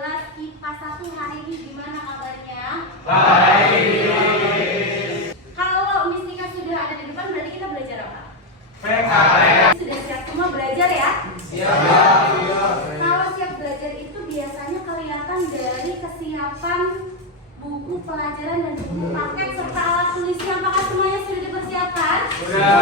kelas IPA 1 hari ini gimana kabarnya? Baik. Kalau Miss Nika sudah ada di depan, berarti kita belajar apa? PKN. Sudah siap semua belajar ya? Siap. Kalau siap belajar itu biasanya kelihatan dari kesiapan buku pelajaran dan buku paket serta alat tulisnya. Apakah semuanya sudah dipersiapkan? Sudah.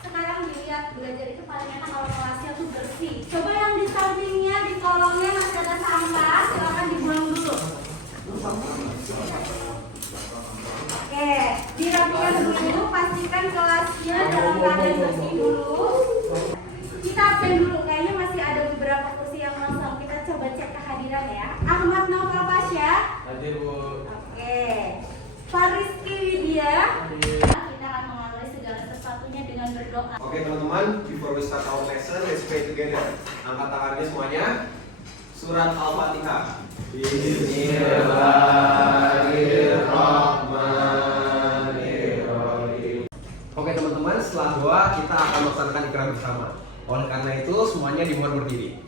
Sekarang dilihat belajar itu paling enak kalau kelasnya tuh bersih. Coba yang di sampingnya, di kolongnya masih ada sampah, silakan dibuang dulu. Oke, dirapikan dulu, pastikan kelasnya dalam keadaan bersih dulu. Kita absen dulu, kayaknya masih ada beberapa kursi yang kosong. Kita coba cek kehadiran ya. Ahmad Naufal Pasha. Hadir, Bu. Oke. Fariski Widya. Kita akan mengawali segala sesuatunya dengan berdoa. Oke teman-teman, before we start our lesson, let's pray together. Angkat tangannya semuanya. Surat Al-Fatihah. Bismillahirrahmanirrahim. Oke teman-teman, setelah doa kita akan melaksanakan ikrar bersama. Oleh karena itu semuanya dimohon berdiri.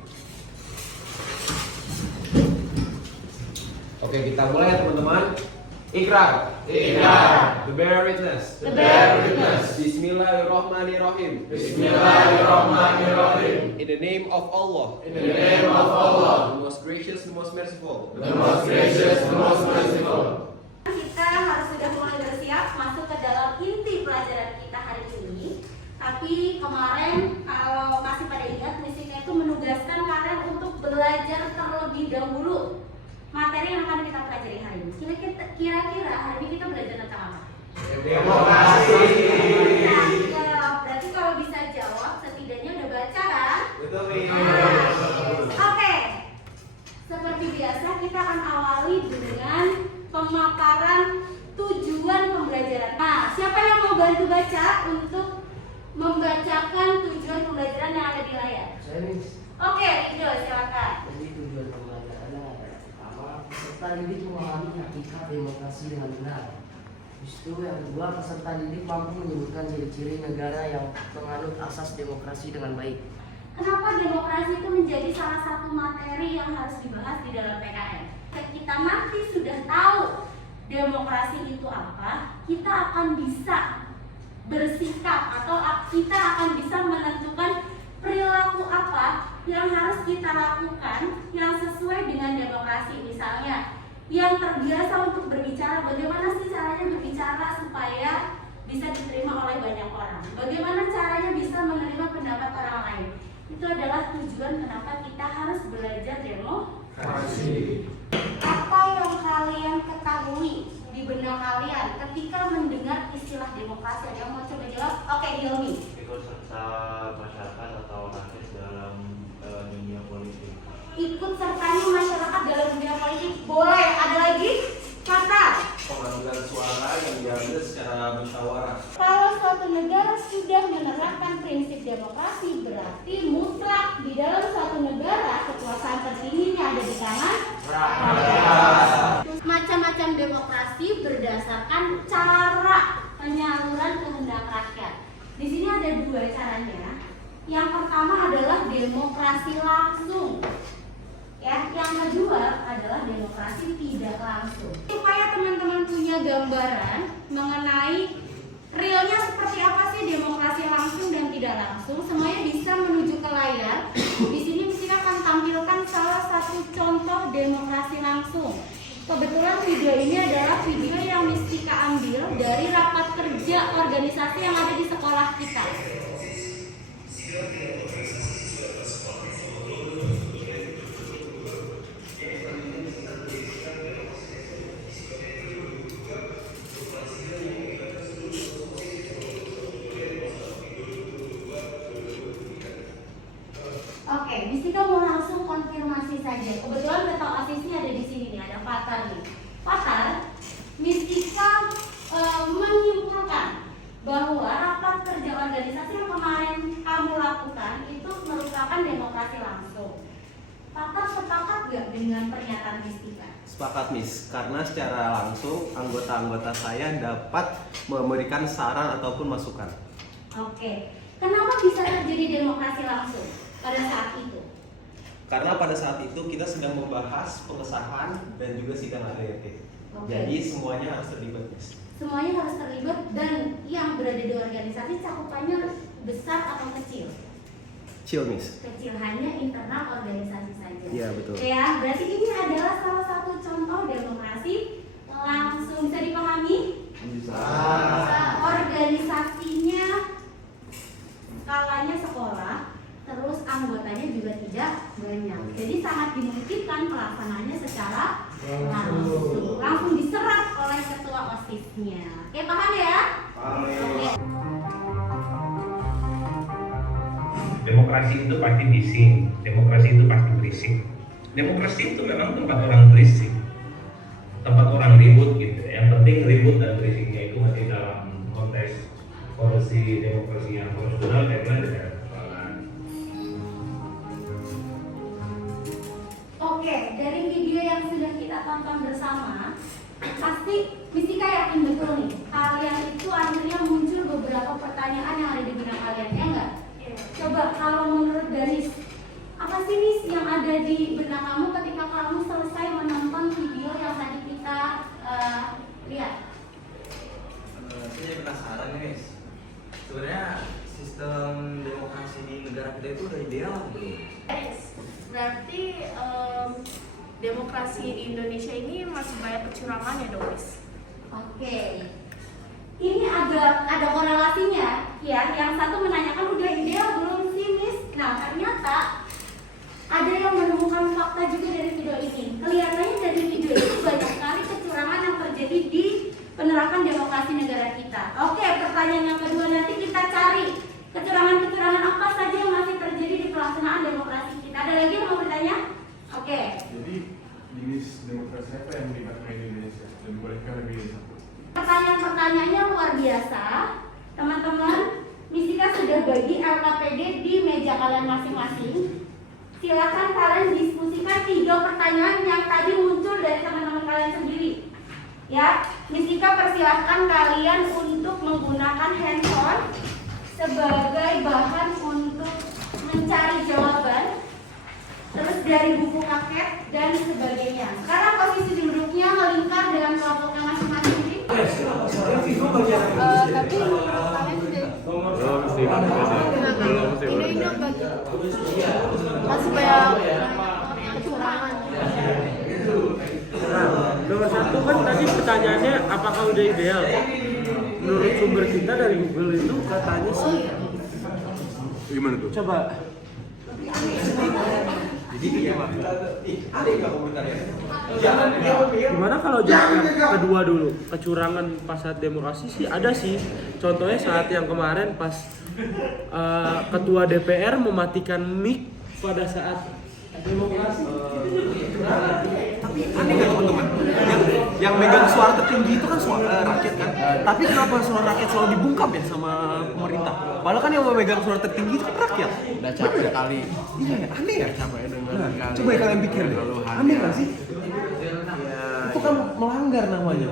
Oke, kita mulai ya teman-teman. Ikrar. Ikrar. To bear witness. To bear witness. Bismillahirrahmanirrahim. Bismillahirrahmanirrahim. In the name of Allah, In the name of Allah, the most gracious, the most merciful. the most gracious, the most merciful. Kita harus sudah mulai bersiap masuk ke dalam inti pelajaran kita hari ini. Tapi kemarin kalau masih pada ingat, Misika itu menugaskan kalian untuk belajar terlebih dahulu materi yang akan kita pelajari hari ini. Kira-kira hari ini kita belajar tentang apa? Demokrasi. Nah, berarti kalau bisa jawab setidaknya udah baca kan? Betul, Oke. Seperti biasa kita akan awali dengan pemaparan tujuan pembelajaran. Nah, siapa yang mau bantu baca untuk membacakan tujuan pembelajaran yang ada di layar? Saya Miss. Oke, Ridho silakan. Jadi tujuan pembelajarannya adalah pertama, peserta didik memahami hakikat demokrasi dengan benar. Habis itu yang kedua, peserta didik mampu menyebutkan ciri-ciri negara yang menganut asas demokrasi dengan baik. Kenapa demokrasi itu menjadi salah satu materi yang harus dibahas di dalam PKN? Kita nanti sudah tahu demokrasi itu apa, kita akan bisa bersikap atau kita akan bisa menentukan perilaku apa yang harus kita lakukan yang sesuai dengan demokrasi. Misalnya yang terbiasa untuk berbicara, bagaimana sih caranya berbicara supaya bisa diterima oleh banyak orang, bagaimana caranya bisa menerima pendapat orang lain. Itu adalah tujuan kenapa kita harus belajar demokrasi. Apa yang kalian ketahui di benak kalian ketika mendengar istilah demokrasi? Ada yang mau coba jawab? Oke, Hilmi. Ikut serta masyarakat atau rakyat dalam dunia politik. Ikut sertanya masyarakat dalam dunia politik. Boleh. Ada lagi? Kata. Pengambilan suara yang diambil secara musyawarah. Kalau suatu negara sudah menerapkan prinsip demokrasi, berarti mutlak di dalam suatu negara kekuasaan tertingginya ada di tangan rakyat. Macam-macam demokrasi berdasarkan cara penyaluran kehendak rakyat. Di sini ada dua caranya. Yang pertama adalah demokrasi langsung. Ya, yang kedua adalah demokrasi tidak langsung. Supaya teman-teman punya gambaran mengenai realnya seperti apa sih demokrasi langsung dan tidak langsung, semuanya bisa menuju ke layar. Di sini kita akan tampilkan salah satu contoh demokrasi langsung. Kebetulan video ini adalah video yang Mistika ambil dari rapat kerja organisasi yang ada di sekolah kita. Oke, Mistika mau langsung konfirmasi saja. Kebetulan ketua asisnya ada di sini nih, ada Fatar nih. Fatar, Mistika menyimpulkan bahwa rapat kerja organisasi yang kemarin kamu lakukan itu merupakan demokrasi langsung. Fatar sepakat gak dengan pernyataan Mistika? Sepakat Miss, karena secara langsung anggota-anggota saya dapat memberikan saran ataupun masukan. Oke, kenapa bisa terjadi demokrasi langsung pada saat itu? Karena pada saat itu kita sedang membahas pengesahan dan juga sidang ADRT. Oke. Jadi semuanya harus terlibat, Miss. Semuanya harus terlibat dan yang berada di organisasi cakupannya besar atau kecil? Chill, Miss. Kecil, hanya internal organisasi saja. Iya, betul. Ya, berarti ini adalah salah satu contoh demokrasi langsung bisa dipahami? Bisa. Organisasinya skalanya sekolah, terus anggotanya juga tidak banyak. Jadi sangat dimungkinkan pelaksanaannya secara langsung diserap oleh ketua OSIS-nya. Oke, paham ya? Oke. Demokrasi itu pasti bising, demokrasi itu pasti berisik. Demokrasi itu memang tempat orang berisik, tempat orang ribut gitu. Yang penting ribut dan berisiknya itu masih dalam konteks porsi demokrasi yang konstitusional, saya bilang tidak ada persoalan. Oke, dari video yang sudah kita tonton bersama, pasti Mistika yakin betul nih, kalian itu akhirnya muncul beberapa pertanyaan yang ada di benak kalian, ya enggak? Coba kalau menurut Danis, apa sih Nis yang ada di benak kamu ketika kamu selesai menonton video yang tadi kita lihat? Saya jadi penasaran nih, Miss. Sebenarnya sistem demokrasi di negara kita itu udah ideal atau belum? Berarti demokrasi di Indonesia ini masih banyak kecurangan ya dong, Miss? Oke, ini ada korelasinya ya. Yang satu menanyakan udah ideal belum sih Miss? Nah ternyata ada yang menemukan fakta juga dari video ini. Kelihatannya dari video itu banyak sekali kecurangan yang terjadi di penerapan demokrasi negara kita. Oke, pertanyaan yang kedua nanti kita cari kecurangan-kecurangan apa saja yang masih terjadi di pelaksanaan demokrasi kita. Ada lagi yang mau bertanya? Oke. Jadi jenis demokrasi apa yang melibatkan Indonesia dan bolehkah lebih dari satu? Pertanyaan-pertanyaannya luar biasa. Teman-teman, Mistika sudah bagi LKPD di meja kalian masing-masing. Silakan kalian diskusikan 3 pertanyaan yang tadi muncul dari teman-teman kalian sendiri. Ya, Mistika persilahkan kalian untuk menggunakan handphone sebagai bahan untuk mencari jawaban. Terus dari buku paket dan sebagainya. Sekarang posisi duduknya melingkar dengan kelompoknya masing-masing. Tapi kalian masih banyak kecurangan. Nomor 1 kan tadi pertanyaannya apakah udah ideal? Menurut sumber kita dari Google itu katanya sih. Gimana tuh? Coba. Gimana kalau yang kedua dulu, kecurangan pas saat demokrasi sih ada sih. Contohnya saat yang kemarin pas ketua DPR mematikan mic pada saat demokrasi. Tapi aneh kan teman-teman, yang megang suara tertinggi itu kan suara rakyat kan. Tapi kenapa suara rakyat selalu dibungkam ya sama pemerintah? Padahal kan yang memegang suara tertinggi itu kan rakyat. Udah capek kali. Iya, aneh ya. Capek dengar kali. Coba kalian pikir deh, aneh kan sih? Itu kan melanggar namanya.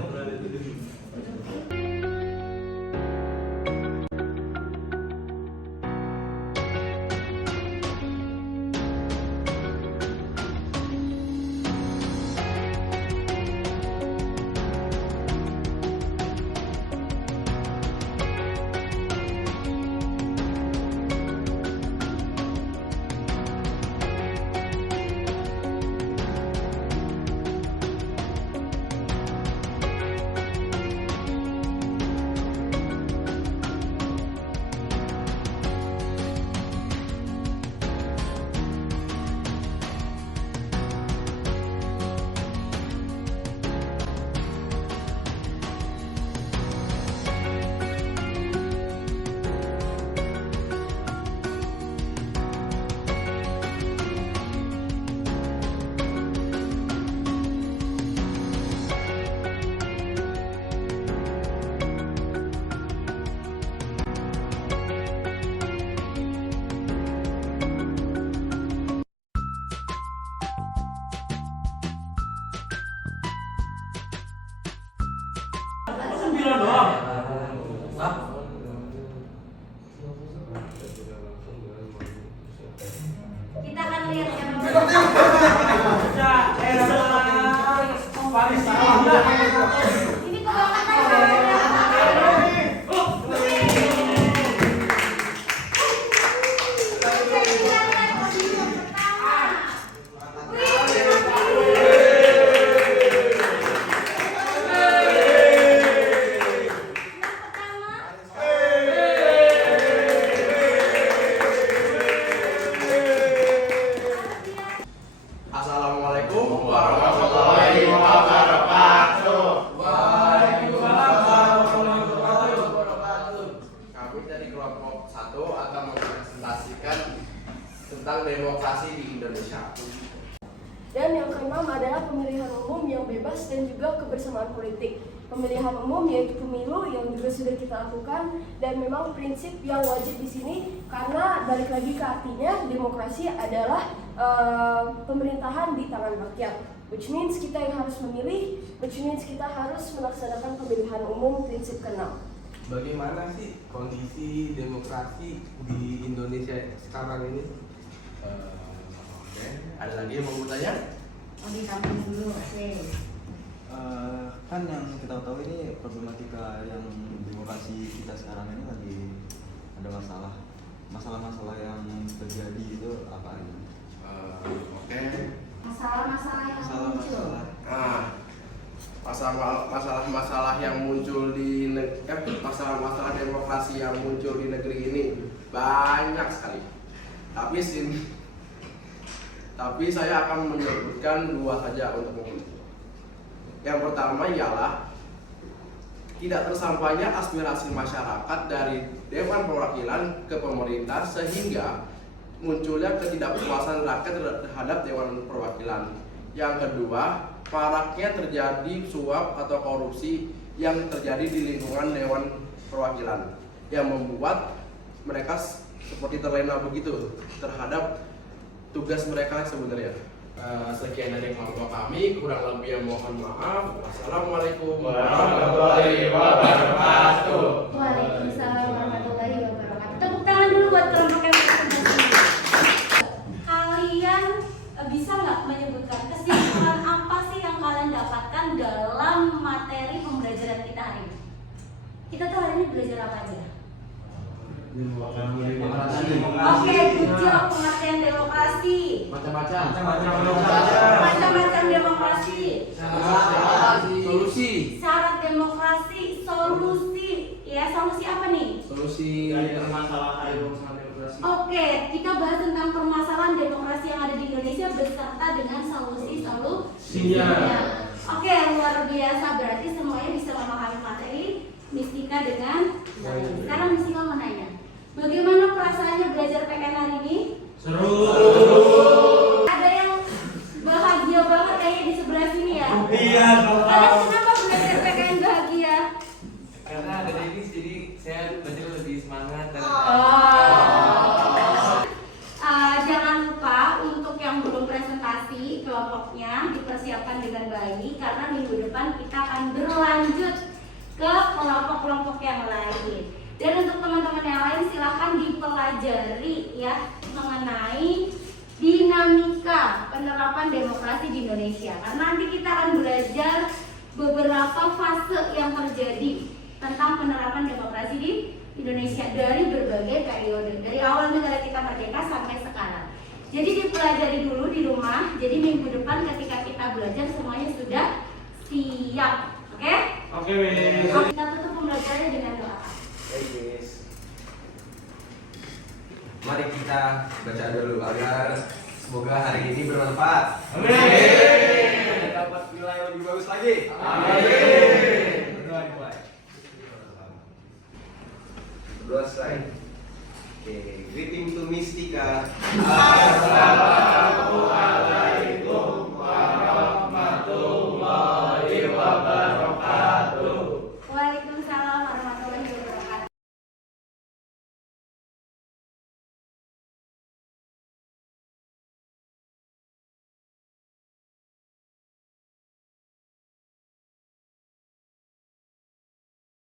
Kita akan lihat ya. Ini Assalamualaikum warahmatullahi wabarakatuh. Kami dari kelompok 1 akan mempresentasikan tentang demokrasi di Indonesia. Dan yang keenam adalah pemilihan umum yang bebas dan juga kebersamaan politik. Pemilihan umum yaitu pemilu yang juga sudah kita lakukan, dan memang prinsip yang wajib di sini karena balik lagi ke artinya demokrasi adalah pemerintahan di tangan rakyat. Which means kita yang harus memilih, which means kita harus melaksanakan pemilihan umum prinsip keenam. Bagaimana sih kondisi demokrasi di Indonesia sekarang ini? Oke, ada lagi yang mau bertanya? mau ditampung dulu, oke. Kan yang kita tahu ini problematika yang demokrasi kita sekarang ini lagi ada masalah yang terjadi itu apa aja? Oke. Masalah-masalah yang muncul. Masalah-masalah yang muncul di masalah-masalah demokrasi yang muncul di negeri ini banyak sekali. Tapi saya akan menyebutkan 2 saja untuk umum. Yang pertama ialah tidak tersampainya aspirasi masyarakat dari Dewan Perwakilan ke pemerintah sehingga munculnya ketidakpuasan rakyat terhadap Dewan Perwakilan. Yang kedua, maraknya terjadi suap atau korupsi yang terjadi di lingkungan Dewan Perwakilan yang membuat mereka seperti terlena begitu terhadap tugas mereka sebenarnya. Sekian dari kelompok kami, kurang lebih mohon maaf. Wassalamualaikum warahmatullahi wabarakatuh. Waalaikumsalam warahmatullahi wabarakatuh. Tepuk tangan dulu buat kelompok yang berpresentasi. Kalian bisa nggak menyebutkan kesimpulan apa sih yang kalian dapatkan dalam materi pembelajaran kita hari ini? Kita tuh hari ini belajar apa aja? Oke, good job, pengertian demokrasi. Macam-macam demokrasi. Solusi. Syarat demokrasi, solusi. Ya, solusi apa nih? Solusi permasalahan demokrasi. Oke, kita bahas tentang permasalahan demokrasi yang ada di Indonesia beserta dengan solusinya. Oke, luar biasa, berarti semuanya bisa memahami materi Mistika dengan baik. Sekarang Mistika mau nanya, bagaimana perasaannya belajar PKN hari ini? Seru. Ada yang bahagia banget kayaknya di sebelah sini ya? Iya dong. Kalian kenapa belajar PKN bahagia? Karena ada ini jadi saya belajar lebih semangat dan Jangan lupa untuk yang belum presentasi kelompoknya dipersiapkan dengan baik karena minggu depan kita akan berlanjut ke kelompok-kelompok yang lain. Dan untuk teman-teman yang lain silahkan dipelajari ya mengenai dinamika penerapan demokrasi di Indonesia. Karena nanti kita akan belajar beberapa fase yang terjadi tentang penerapan demokrasi di Indonesia dari berbagai periode, dari awal negara kita merdeka sampai sekarang. Jadi dipelajari dulu di rumah. Jadi minggu depan ketika kita belajar semuanya sudah siap, oke? Oke, Wis. Kita tutup pembelajarannya dengan doa. Mari kita baca dulu agar semoga hari ini bermanfaat. Amin. Dapat nilai lebih bagus lagi. Amin. Berdoa dimulai. Berdoa selesai. Oke, greeting to Mistika.